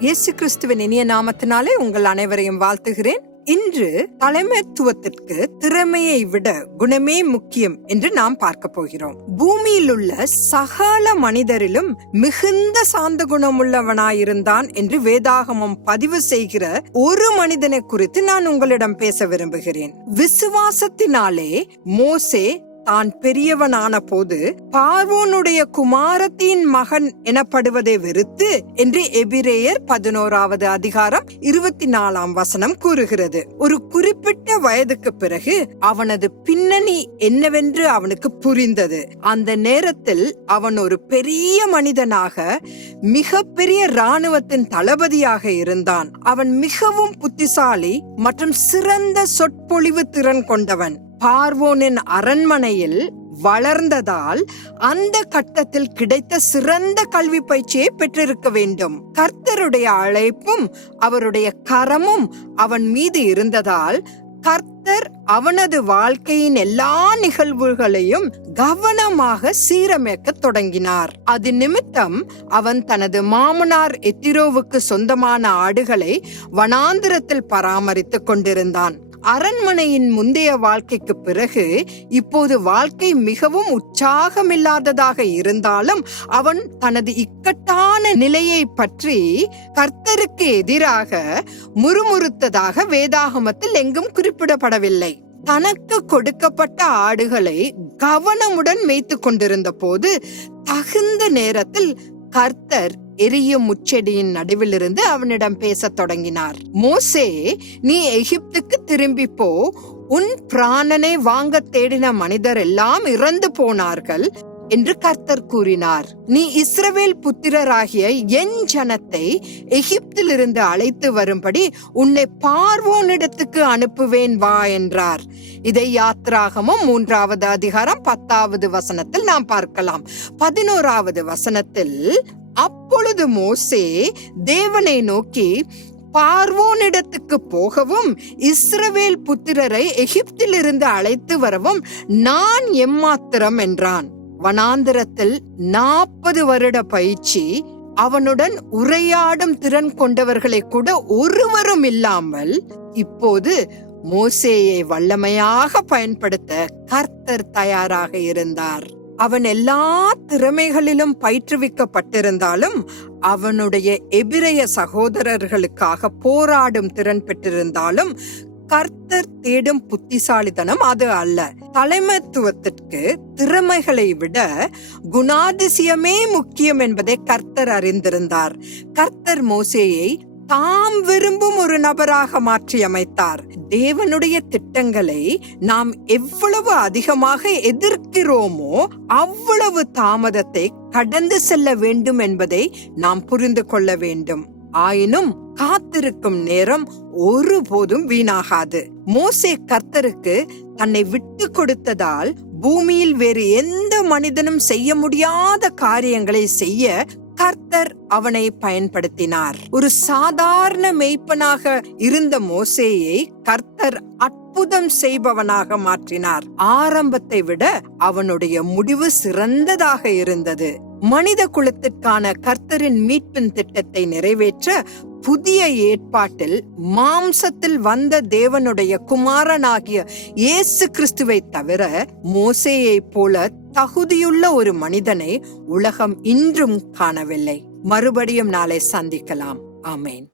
இயேசு கிறிஸ்துவின் இனிய நாமத்தினாலே உங்கள் அனைவரையும் வாழ்த்துகிறேன். இன்று தலைமைத்துவத்திற்கு திறமையை விட குணமே முக்கியம் என்று நாம் பார்க்க போகிறோம். பூமியில் உள்ள சகல மனிதரிலும் மிகுந்த சாந்த குணமுள்ளவனாயிருந்தான் என்று வேதாகமம் பதிவு செய்கிற ஒரு மனிதனை குறித்து நான் உங்களிடம் பேச விரும்புகிறேன். விசுவாசத்தினாலே மோசே தான் பெரியவனான போது பார்வோனுடைய குமாரத்தின் மகன் எனப்படுவதை வெறுத்து என்று எபிரேயர் பதினோராவது அதிகாரம் இருபத்தி நாலாம் வசனம் கூறுகிறது. ஒரு குறிப்பிட்ட வயதுக்கு பிறகு அவனது பின்னணி என்னவென்று அவனுக்கு புரிந்தது. அந்த நேரத்தில் அவன் ஒரு பெரிய மனிதனாக மிக பெரிய இராணுவத்தின் தளபதியாக இருந்தான். அவன் மிகவும் புத்திசாலி மற்றும் சிறந்த சொற்பொழிவு திறன் கொண்டவன். பார்வோனின் அரண்மனையில் வளர்ந்ததால் அந்த கட்டத்தில் கிடைத்த சிறந்த கல்வி பயிற்சியை பெற்றிருக்க வேண்டும். கர்த்தருடைய அழைப்பும் அவருடைய கரமும் அவன் மீது இருந்ததால் கர்த்தர் அவனது வாழ்க்கையின் எல்லா நிகழ்வுகளையும் கவனமாக சீரமைக்க தொடங்கினார். அது நிமித்தம் அவன் தனது மாமனார் எத்திரோவுக்கு சொந்தமான ஆடுகளை வனாந்திரத்தில் பராமரித்துக் கொண்டிருந்தான். அரண்மனையின் முந்தைய வாழ்க்கைக்கு பிறகு இப்போது வாழ்க்கை மிகவும் உற்சாகமில்லாததாக இருந்தாலும் அவன் தனது இக்கட்டான நிலையை பற்றி கர்த்தருக்கு எதிராக முறுமுறுத்ததாக வேதாகமத்தில் எங்கும் குறிப்பிடப்படவில்லை. தனக்கு கொடுக்கப்பட்ட ஆடுகளை கவனமுடன் மேய்த்து கொண்டிருந்த போது தகுந்த நேரத்தில் கர்த்தர் எரியும் முச்செடியின் நடுவிலிருந்து அவனிடம் பேசத் தொடங்கினார். மோசே நீ எகிப்துக்கு திரும்பி போ. உன் பிராணனை வாங்க தேடின மனிதர் எல்லாம் இறந்து போனார்கள் என்று கர்த்தர் கூறினார். நீ இஸ்ரவேல் புத்திரராகிய என் ஜனத்தை எகிப்திலிருந்து அழைத்து வரும்படி உன்னை பார்வோனிடத்துக்கு அனுப்புவேன் வா என்றார். இதை யாத்ராகமும் மூன்றாவது அதிகாரம் பத்தாவது வசனத்தில் நாம் பார்க்கலாம். பதினோராவது வசனத்தில் அப்பொழுது மோசே தேவனை நோக்கி பார்வோனிடத்துக்கு போகவும் இஸ்ரவேல் புத்திரரை எகிப்திலிருந்து அழைத்து வரவும் நான் எம்மாத்திரம் என்றான். வனாந்திரத்தில் நாற்பது வருட பயிற்சி அவனுடன் உரையாடும் திறன் கொண்டவர்களை கூட ஒருவரும் இல்லாமல் இப்போது மோசேயை வல்லமையாக பயன்படுத்த கர்த்தர் தயாராக இருந்தார். அவன் எல்லா திறமைகளிலும் பயிற்றுவிக்கப்பட்டிருந்தாலும் அவனுடைய எபிரைய சகோதரர்களுக்காக போராடும் திறன் பெற்றிருந்தாலும் கர்த்தர் தேடும் புத்திசாலித்தனம் அது அல்ல. தலைமைத்துவத்திற்கு திறமைகளை விட குணாதிசயமே முக்கியம் என்பதை கர்த்தர் அறிந்திருந்தார். கர்த்தர் மோசேயை தாம் விரும்பும் ஒரு நபராக மாற்றி அமைத்தார் தேவனுடைய திட்டங்களை நாம் எவ்வளவு அதிகமாக எதிர்க்கிறோமோ அவ்வளவு தாமதத்தை கடந்து செல்ல வேண்டும் என்பதை நாம் புரிந்து கொள்ள வேண்டும். ஆயினும் காத்திருக்கும் நேரம் ஒருபோதும் வீணாகாது. மோசே கர்த்தருக்கு தன்னை விட்டு கொடுத்ததால் பூமியில் வேறு எந்த மனிதனும் செய்ய முடியாத காரியங்களை செய்ய கர்த்தர் அவனை பயன்படுத்தினார். ஒரு சாதாரண மெய்ப்பனாக இருந்த மோசேயை கர்த்தர் அற்புதம் செய்பவனாக மாற்றினார். ஆரம்பத்தை விட அவனுடைய முடிவு சிறந்ததாக இருந்தது. மனித குலத்திற்கான கர்த்தரின் மீட்பின் திட்டத்தை நிறைவேற்ற புதிய ஏற்பாட்டில் மாம்சத்தில் வந்த தேவனுடைய குமாரனாகிய இயேசு கிறிஸ்துவை தவிர மோசேயை போல தகுதியுள்ள ஒரு மனிதனை உலகம் இன்றும் காணவில்லை. மறுபடியும் நாளை சந்திக்கலாம். ஆமேன்.